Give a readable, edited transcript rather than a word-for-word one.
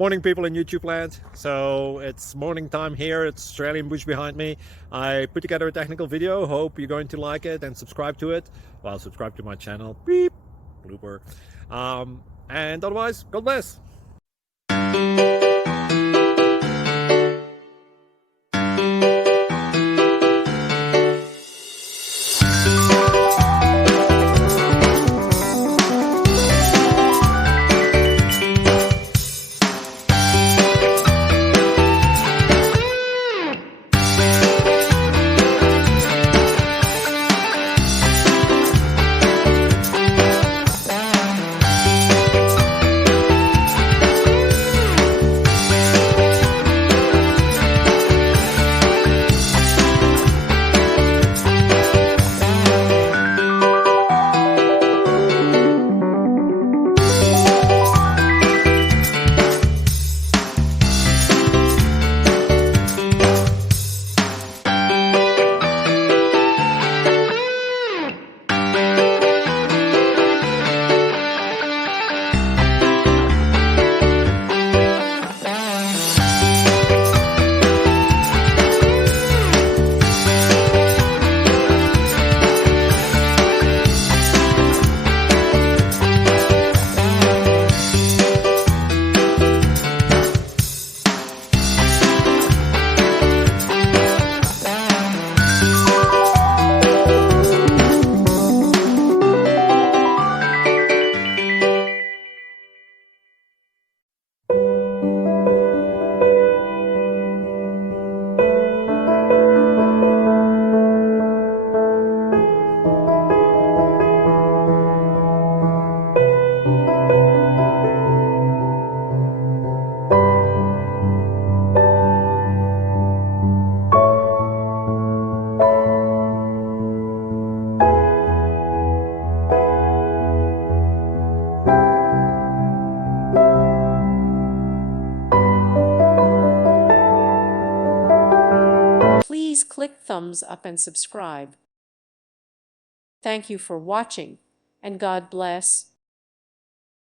Morning, people in YouTube land. So it's morning time here. It's Australian bush behind me. I put together a technical video. Hope you're going to like it and subscribe to it. Well, subscribe to my channel. Beep. Blooper. And otherwise, God bless. Please click thumbs up and subscribe. Thank you for watching, and God bless.